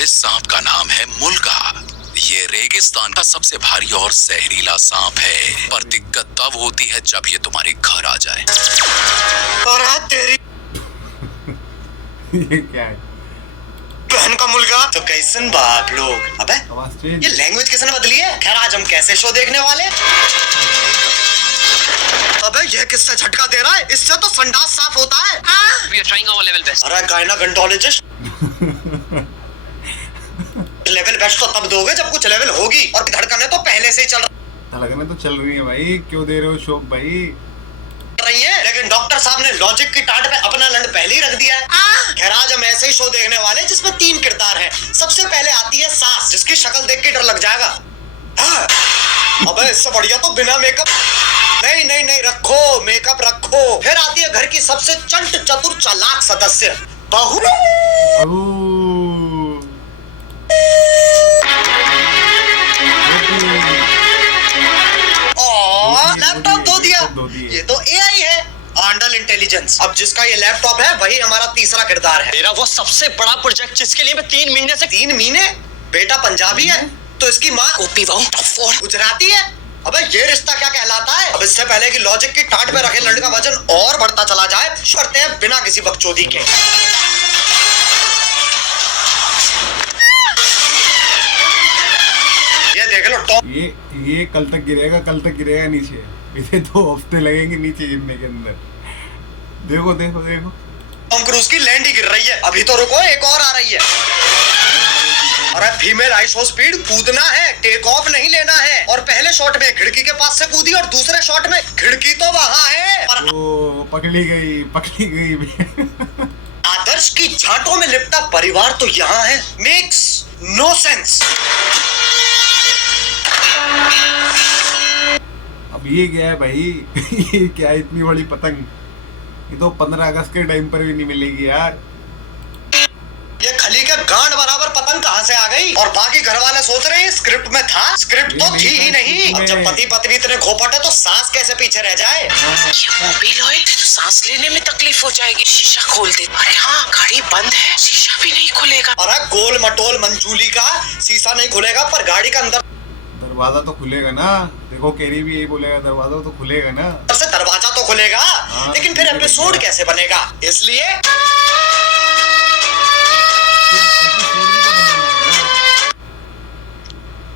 इस सांप का नाम है मुल्का। ये रेगिस्तान का सबसे भारी और जहरीला सांप है, पर दिक्कत तब होती है जब ये तुम्हारे घर आ जाए। और तेरी ये क्या है? बहन का मुल्का। तो कैसन बाप लोग, अबे ये लैंग्वेज किसने बदली है? खैर आज हम कैसे शो देखने वाले? अबे ये किससे झटका दे रहा है? इससे तो संडास साफ होता है। We are trying our level best. अरे गायनाकोलॉजिस्ट लेवल बेस्ट तो तब दोगे जब कुछ लेवल होगी, और धड़कने तो पहले से ही चल धड़कने तो चल रही है भाई, क्यों दे रहे हो शौक भाई? रही है, लेकिन डॉक्टर साहब ने लॉजिक की टाट पे अपना लंड पहले ही रख दिया है। खैर आज हम ऐसे ही शो देखने वाले जिसमें 3 किरदार हैं। सबसे पहले आती है सास, जिसकी शक्ल देख के डर लग जाएगा। अबे इससे बढ़िया तो बिना मेकअप। नहीं नहीं नहीं, रखो मेकअप रखो। फिर आती है घर की सबसे चंट चतुर चालाक सदस्य, बहू। लैपटॉप धो दिया। ये तो एआई है, आंडल इंटेलिजेंस। अब जिसका ये लैपटॉप है वही हमारा तीसरा किरदार है। मेरा वो सबसे बड़ा प्रोजेक्ट जिसके लिए मैं 3 महीने से 3 महीने बेटा पंजाबी है तो इसकी माँ गुजराती है। अबे ये रिश्ता क्या कहलाता है? अब इससे पहले कि लॉजिक की टाट पे रखे लंड का वजन और बढ़ता चला जाए, करते हैं बिना किसी बकचोदी के। ये देख लो टॉप। ये कल तक गिरेगा नीचे। इसे 2 हफ्ते लगेंगे नीचे गिरने के अंदर। देखो देखो देखो, टॉम क्रूज की लैंड ही गिर रही है। अभी तो रुको, एक और आ रही है। अरे फीमेल आइसो स्पीड, कूदना है, टेक ऑफ नहीं लेना है। और पहले शॉट में खिड़की के पास से कूदी और दूसरे शॉट में खिड़की तो वहां है पर ओ, पकड़ी गई। आदर्श की झांटों में लिपटा परिवार तो यहाँ है। Makes no sense. अब ये क्या है भाई? ये क्या है? इतनी बड़ी पतंग ये तो 15 अगस्त के टाइम पर भी नहीं मिलेगी यार। ये खली के गांड बराबर पतंग कहाँ से आ गई? और बाकी घर वाले सोच रहे हैं स्क्रिप्ट में था। स्क्रिप्ट तो थी ही नहीं। अब जब पति पत्नी इतने खोपट है तो सांस कैसे पीछे रह जाए? मोबाइल ऑयल तो सांस लेने में तकलीफ हो जाएगी। शीशा खोल दे। अरे हाँ, गाड़ी बंद है, शीशा भी नहीं खुलेगा। अरे गोल मटोल मंचूली का शीशा नहीं खुलेगा पर गाड़ी का अंदर दरवाजा तो खुलेगा ना। देखो कैरी भी यही बोलेगा, दरवाजा तो खुलेगा ना। से दरवाजा तो खुलेगा, लेकिन फिर एपिसोड कैसे बनेगा? इसलिए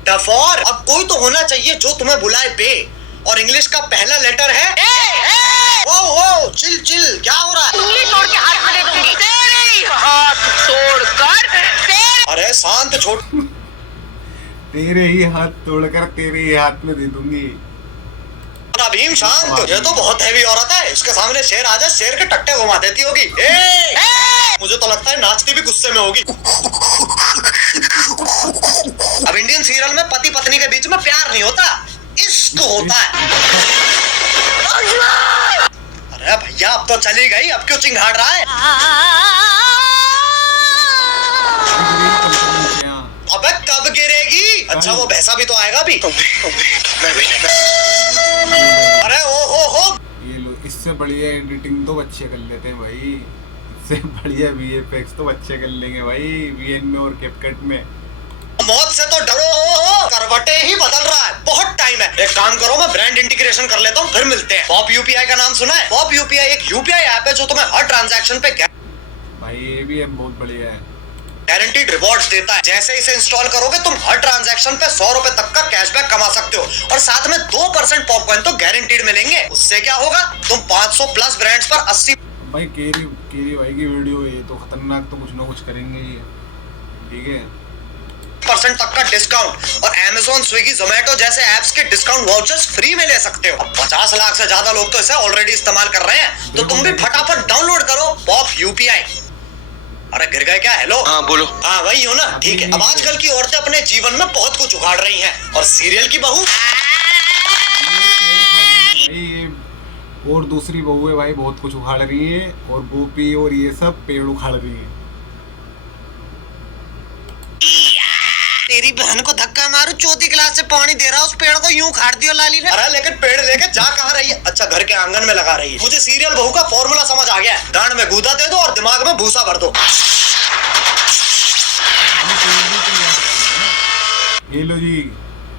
डफोर, अब कोई तो होना चाहिए जो तुम्हें बुलाए बे। और इंग्लिश का पहला लेटर है ए। ओ चिल चिल, क्या हो रहा है? उंगली तोड़ के हाथ में दे दूंगी। तेरे हाथ तोड़कर अरे शांत छोड़। तेरे ही हाथ तोड़कर तेरे ही हाथ में दे दूंगी। भीम शांत, ये तो बहुत हैवी औरत है। इसके सामने शेर आ जाए, शेर के टट्टे घुमा देती होगी। ए! मुझे तो लगता है नाचती भी गुस्से में होगी। अब इंडियन सीरियल में पति पत्नी के बीच में प्यार नहीं होता, इश्क होता है। अरे भैया अब तो चली गई, अब क्यों चिंघाड़ रहा है? अबे कब गिरेगी? अच्छा वो भैंसा भी तो आएगा भी। अरे ओ ये लो, इससे बढ़िया एडिटिंग तो बच्चे कर लेते हैं भाई। इससे बढ़िया VFX तो बच्चे कर लेंगे भाई VN में और CapCut में। मौत से तो डरो, करवटे ही बदल रहा है, बहुत टाइम है। एक काम करो, मैं ब्रांड इंटीग्रेशन कर लेता हूँ, फिर मिलते हैं। पॉप UPI का नाम सुना है? पॉप UPI एक UPI ऐप है जो तुम्हें हर ट्रांजैक्शन पे भाई ये भी है, बहुत बढ़िया है, गारंटीड रिवॉर्ड्स देता है। जैसे इसे इंस्टॉल करोगे तुम हर ट्रांजैक्शन पे 100 रुपए तक का कैशबैक कमा सकते हो, और साथ में 2% पॉपकॉर्न तो गारंटीड मिलेंगे। उससे क्या होगा, तुम 500 प्लस ब्रांड्स पर 80 भाई केरी भाई की वीडियो है, तो खतरनाक तो कुछ ना कुछ करेंगे ही, ठीक है। % तक का डिस्काउंट, और Amazon, स्विगी, जोमेटो जैसे ऐप्स के डिस्काउंट वाउचर्स फ्री में ले सकते हो। अब 50 लाख से ज्यादा लोग तो इसे ऑलरेडी इस्तेमाल कर रहे हैं, तो तुम भी फटाफट डाउनलोड करो पॉप UPI। अरे गिर गए क्या? हेलो हाँ बोलो। हाँ वही हो ना, ठीक है। अब आजकल की औरतें अपने जीवन में बहुत कुछ उखाड़ रही हैं, और सीरियल की बहू और दूसरी बहू है भाई, बहुत कुछ उखाड़ रही है, और गोपी और ये सब पेड़ उखाड़ रही है। तेरी बहन को धक्का मारू, चौथी क्लास से पानी दे रहा, उस पेड़ को यूं उखाड़ दियो लाली ने। अरे लेकिन पेड़ लेके जा कहाँ रही है? अच्छा घर के आंगन में लगा रही है। मुझे सीरियल बहू का फॉर्मूला समझ आ गया है। गांड में गूदा दे दो और दिमाग में भूसा भर दो।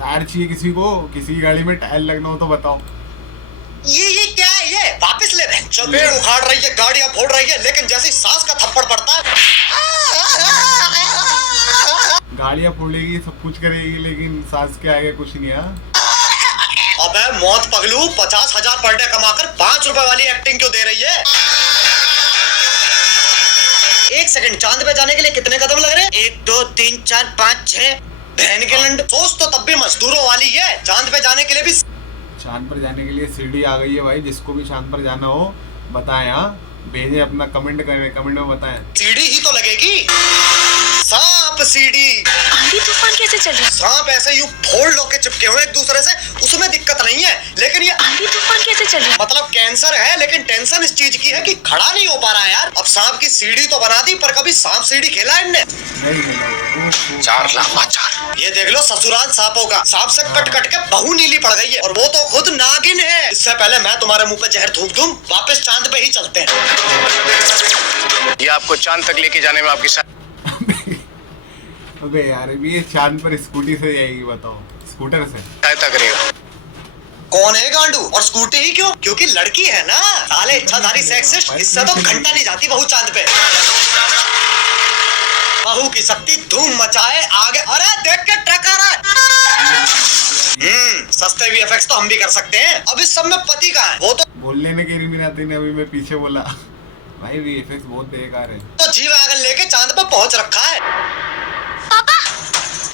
टायर चाहिए किसी को, किसी की गाड़ी में टायर लगना हो तो बताओ। ये क्या है ये? वापस ले बहन। चल पेड़ उखाड़ रही है, गाड़ियां फोड़ रही है, लेकिन जैसे सास का थप्पड़ पड़ता है गाड़ियां फोड़ेगी, सब कुछ करेगी, लेकिन सास के आगे कुछ नहीं है। अबे मौत पगलू, 50,000 पर डे कमाकर 5 रुपए वाली एक्टिंग क्यों दे रही है? 1 सेकंड, चांद पे जाने के लिए कितने कदम लग रहे हैं? 1 2 3 4 5 6। बहन के लंड, सोच तो तब भी मजदूरों वाली है। चांद पे जाने के लिए भी, चांद पर जाने के लिए सीढ़ी आ गई है भाई। जिसको भी चांद पर जाना हो बताएं, हाँ भेजें, अपना कमेंट करें, कमेंट में बताएं। सीढ़ी ही तो लगेगी। सांप सीढ़ी। आंधी तूफान कैसे चल रहा है? सांप ऐसे यूं फोल्ड होके चिपके हुए एक दूसरे से, उसमें दिक्कत नहीं है, लेकिन ये आंधी तूफान कैसे चल रहा है? मतलब कैंसर है, लेकिन टेंशन इस चीज की है कि खड़ा नहीं हो पा रहा है यार। अब सांप की सीढ़ी तो बना दी, पर कभी सांप सीढ़ी खेला है इनने? नहीं। 4 लामा 4। ये देख लो ससुराल सांपों का। सांप से कट कट के बहू नीली पड़ गई है, और वो तो खुद नागिन है। इससे पहले मैं तुम्हारे मुंह पे जहर थूक दूं, वापस चांद पे ही चलते हैं। ये आपको चांद तक लेके जाने में आपकी अबे यार, अभी ये चांद पर स्कूटी से जाएगी, बताओ, स्कूटर से सहायता करेगा। कौन है गांडू? और स्कूटी ही क्यों? क्योंकि लड़की है ना। साले इच्छाधारी सेक्सिस्ट, इससे तो घंटा नहीं जाती बहू चांद पे। बहू की शक्ति धूम मचाए आगे। अरे देख के ट्रक आ रहा है। सस्ते VFX तो हम भी कर सकते हैं। अब इस सब में पति कहाँ है? वो तो बोलने ने केरी मीनाती ने अभी मैं पीछे बोला भाई VFX बहुत बेकार है। तो जीव आगन लेके चांद पे पहुंच रखा है। पापा,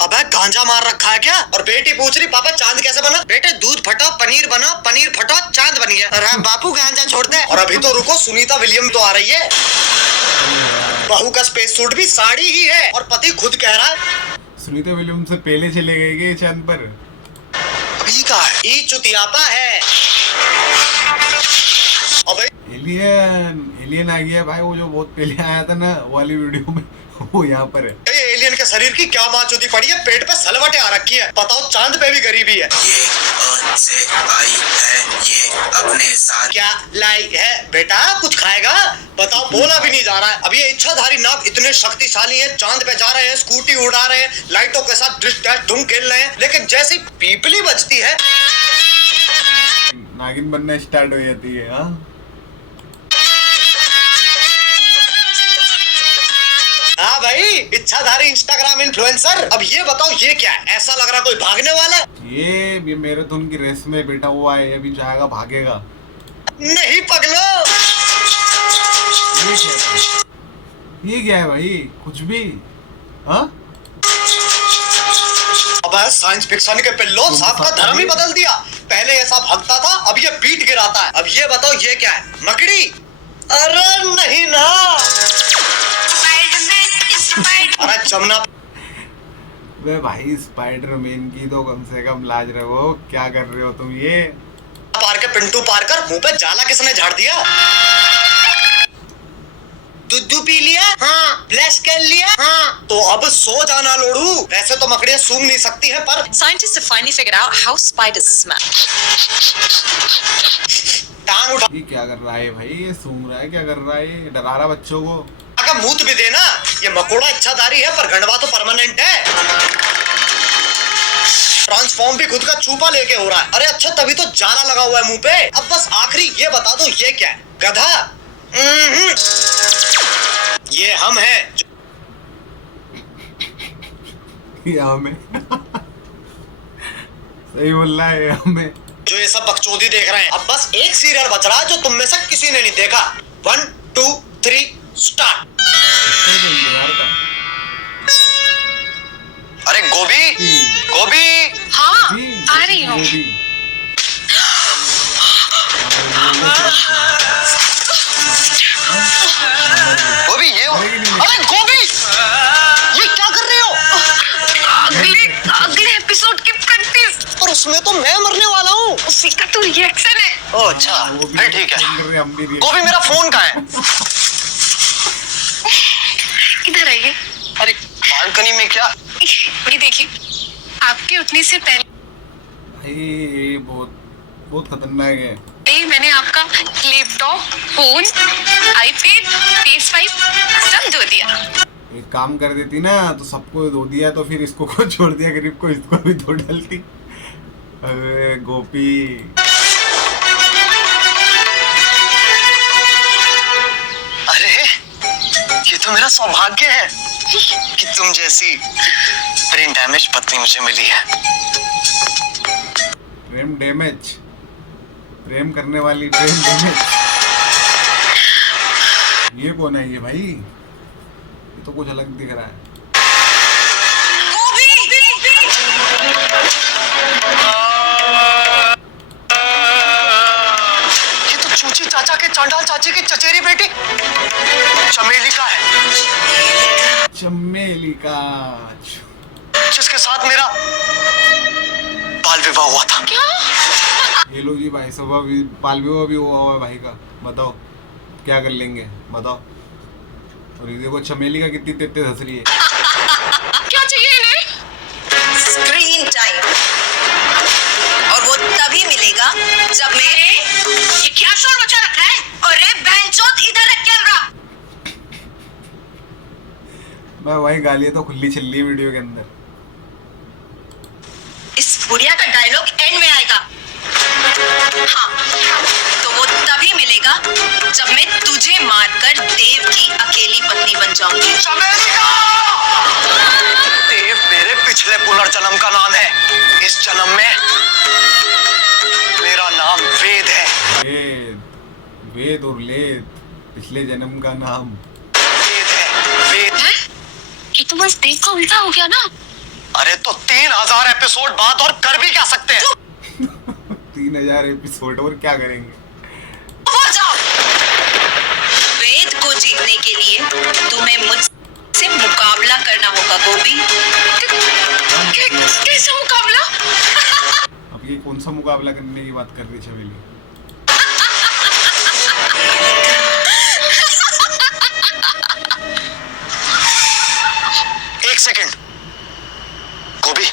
अबे गांजा मार रखा है क्या? और बेटी पूछ रही पापा चांद कैसे बना? बेटे दूध फटा पनीर बना, पनीर फटा चांद बन गया। अरे बापू गांजा छोड़ दे। और अभी तो रुको, सुनीता विलियम तो आ रही है। बहू का स्पेस सूट भी साड़ी ही है, और पति खुद कह रहा है। सुनीता विलियम से पहले चले गए चांद पर। अभी का है ई चुतियापा है। अबे एलियन आ गया भाई, वो जो बहुत पहले आया था ना वाली वीडियो में, वो यहाँ पर है। एलियन के शरीर की क्या माचूदी पड़ी है? पेट पे सलवटें आ रखी है। बताओ चांद पे भी गरीबी है। ये कौन से आई है, ये अपने साथ क्या लाई है बेटा? कुछ खाएगा? बताओ, बोला भी नहीं जा रहा है। अब ये इच्छाधारी नाग इतने शक्तिशाली हैं, चांद पे जा रहे हैं, स्कूटी उड़ा रहे हैं, लाइटों के साथ डिश डैश ढूंढ खेल रहे हैं, लेकिन जैसी पीपली बजती है नागिन बनना स्टार्ट हो जाती है। हाँ हाँ भाई, इच्छाधारी इंस्टाग्राम इन्फ्लुएंसर। अब ये बताओ ये क्या है? ऐसा लग रहा कोई भागने वाला है। ये मैराथन की रेस में बेटा वो आए, अभी जाएगा भागेगा। नहीं पगलो। ये क्या है भाई? कुछ भी। हाँ अब साइंस फिक्शन के पिल्लो, सांप का धर्म ही बदल दिया। पहले ऐसा भागता था, अब ये पीठ गिराता है। अब ये बताओ ये क्या है? मकड़ी? अरे नहीं ना। अरे जमुना। वे भाई स्पाइडरमैन की तो कम से कम लाज रखो, क्या कर रहे हो तुम? ये पार के पिंटू पार कर, मुंह पे जाला किसने झाड़ दिया? दूध पी लिया? हाँ। ब्लश कर लिया? हाँ। तो अब सो जाना लोड़ू। वैसे तो मकड़ियाँ सूंघ नहीं सकती हैं, पर Scientists have finally figured out how spiders smell. टांग उठा ये क्या कर रहा है भाई? ये सूंघ रहा है, क्या कर रहा है? ये डरा रहा बच्चों को। का मूत भी देना। ये मकोड़ा इच्छाधारी है, पर गंडवा तो परमानेंट है। ट्रांसफॉर्म भी खुद का चूपा लेके हो रहा है। अरे अच्छा, तभी तो जाला लगा हुआ है मुंह पे। अब बस आखिरी ये बता दो ये क्या है? गधा? ये हम हैं। ये हमें सही बोल रहा है, हमें जो ये सब बकचोदी देख रहे हैं। अब बस एक सीरियल बच रहा है जो तुम में से किसी ने नहीं देखा। 1 2 3 स्टार्ट। अरे गोभी, गोभी। हाँ, आ रही हूँ। गोभी ये अरे गोभी, ये क्या कर रहे हो? अगले एपिसोड की प्रैक्टिस। पर उसमें तो मैं मरने वाला हूँ। उसी का तो रिएक्शन है। ओह अच्छा, फिर ठीक है। गोभी मेरा फोन कहाँ है? इधर आइए। अरे बालकनी में क्या? ये देखिए, आपके उठने से पहले ये बहुत खतरनाक है। मैंने आपका लैपटॉप, फोन, आईपैड, PS5 सब धो दिया। एक काम कर देती ना तो सबको धो दिया, तो फिर इसको को छोड़ दिया, गरीब को इसको भी धो डालती। अरे गोपी अरे ये तो मेरा सौभाग्य है कि तुम जैसी ब्रेन डैमेज पत्नी मुझे मिली है। प्रेम डैमेज, प्रेम करने वाली प्रेम डैमेज। ये कौन है ये भाई? ये तो कुछ अलग दिख रहा है। ये तो चूची चाचा के चांडाल चाची की चचेरी बेटी चमेली का है। चमेली का, जिसके साथ मेरा बाल विवाह हुआ था। ये लो जी भाई सब बाल विवाह भी हुआ हुआ है भाई का। बताओ क्या कर लेंगे बताओ। और ये देखो चमेली का कितनी तेज हंस रही है। क्या चाहिए इन्हें? स्क्रीन टाइम, और वो तभी मिलेगा जब मेरे ये क्या शोर मचा रखा है? अरे बहनचोद इधर है कैमरा। मैं भाई गालियां तो खुली चल रही है वीडियो के अंदर। इस बुढ़िया का डायलॉग एंड में आएगा। हाँ, तो वो तभी मिलेगा जब मैं तुझे मारकर देव की अकेली पत्नी बन जाऊंगी। चमेली का! देव मेरे पिछले पुनर्जन्म का नाम है। इस जन्म में मेरा नाम वेद है। वेद, वेद और लेद, पिछले जन्म का नाम वेद है, वेद। हैं? ये तो बस देव का उल्टा हो गया ना। अरे तो 3000 एपिसोड बाद और कर भी क्या सकते हैं? 3000 एपिसोड और क्या करेंगे? हो जाओ। वेद को जीतने के लिए तुम्हें मुझसे मुकाबला करना होगा गोपी। कैसा मुकाबला? अब ये कौन सा मुकाबला करने की बात कर रही है चमेली? एक सेकंड गोपी,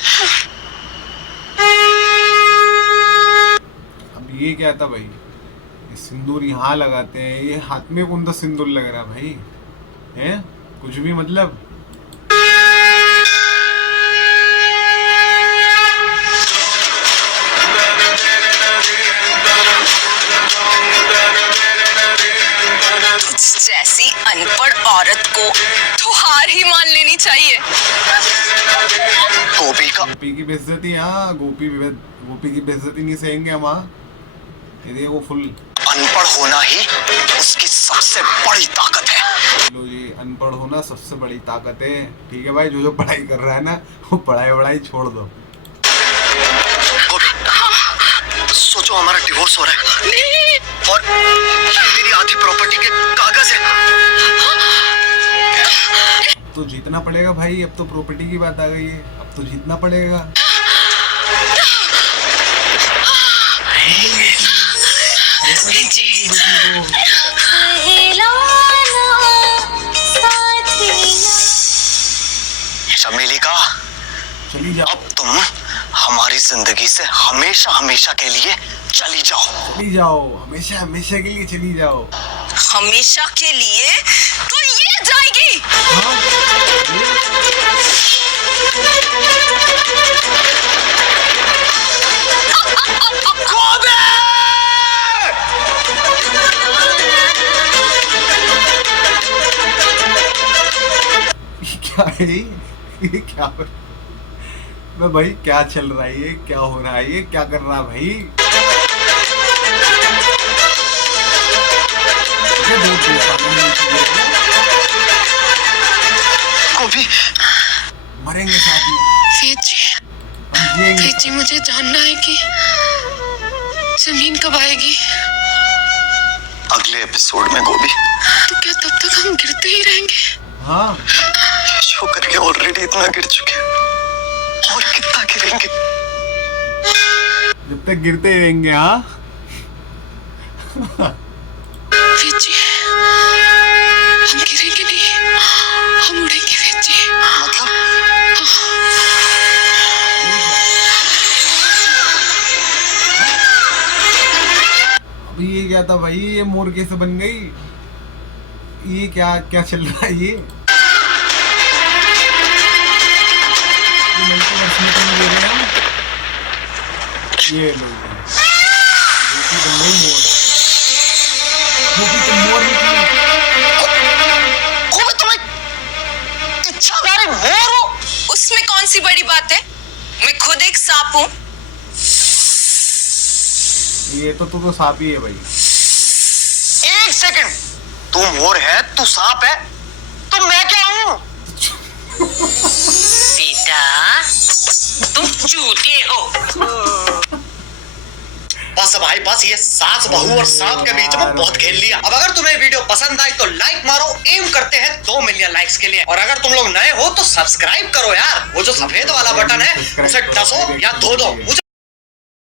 अब ये क्या था भाई? ये सिंदूर यहाँ लगाते हैं, ये हाथ में कौन सा सिंदूर लग रहा है भाई? हैं? कुछ भी मतलब। तुझ जैसी अनपढ़ औरत को तो हार ही मान लेनी चाहिए। गोपी का गोपी की बेइज्जती, हाँ गोपी की बेइज्जती नहीं सहेंगे हम। हाँ ये देखो फुल अनपढ़ होना ही उसकी सबसे बड़ी ताकत है। लो जी, अनपढ़ होना सबसे बड़ी ताकत है। ठीक है भाई, जो पढ़ाई कर रहा है ना वो पढ़ाई छोड़ दो। गोपी सोचो हमारा डिवोर्स हो रहा है और मेरी आधी प्रॉपर्टी के कागज है। तो जीतना पड़ेगा भाई, अब तो प्रॉपर्टी की बात आ गई है, अब तो जीतना पड़ेगा। चमेली का, चली जाओ, अब तुम हमारी जिंदगी से हमेशा हमेशा के लिए चली जाओ। चली जाओ, हमेशा हमेशा के लिए चली जाओ। हमेशा के लिए तो ये जाएगी। हाँ? क्या है ये? क्या मैं भाई क्या चल रहा है ये? क्या हो रहा है ये? क्या कर रहा है भाई? गोपी मरेंगे साथ ही, वेद जी, हम जिएंगे। वेद जी, मुझे जानना है कि जमीन कब आएगी। अगले एपिसोड में गोपी। तो क्या तब तक हम गिरते ही रहेंगे? हाँ, शो करके ऑलरेडी इतना गिर चुके हैं, और कितना गिरेंगे? जब तक गिरते रहेंगे। हाँ वेद जी, हम गिरेंगे नहीं, हम उड़ेंगे वेद जी। मतलब अभी ये क्या था भाई? ये मोर कैसे बन गई? ये क्या क्या चल रहा है ये? ये लो मोर इच्छाधारी मोर हो। उसमें कौन सी बड़ी बात है? मैं खुद एक सांप हूँ। ये तो सांप ही है भाई। एक सेकंड, तू मोर है, तू सांप है, तो मैं क्या हूँ? बेटा तुम चूतिए हो। बस भाई बस, ये सास बहू और सांप के बीच में बहुत खेल लिया। अब अगर तुम्हें वीडियो पसंद आई तो लाइक मारो, एम करते हैं 2 मिलियन लाइक्स के लिए। और अगर तुम लोग नए हो तो सब्सक्राइब करो यार, वो जो सफेद वाला बटन है उसे टसो या धो दो। मुझे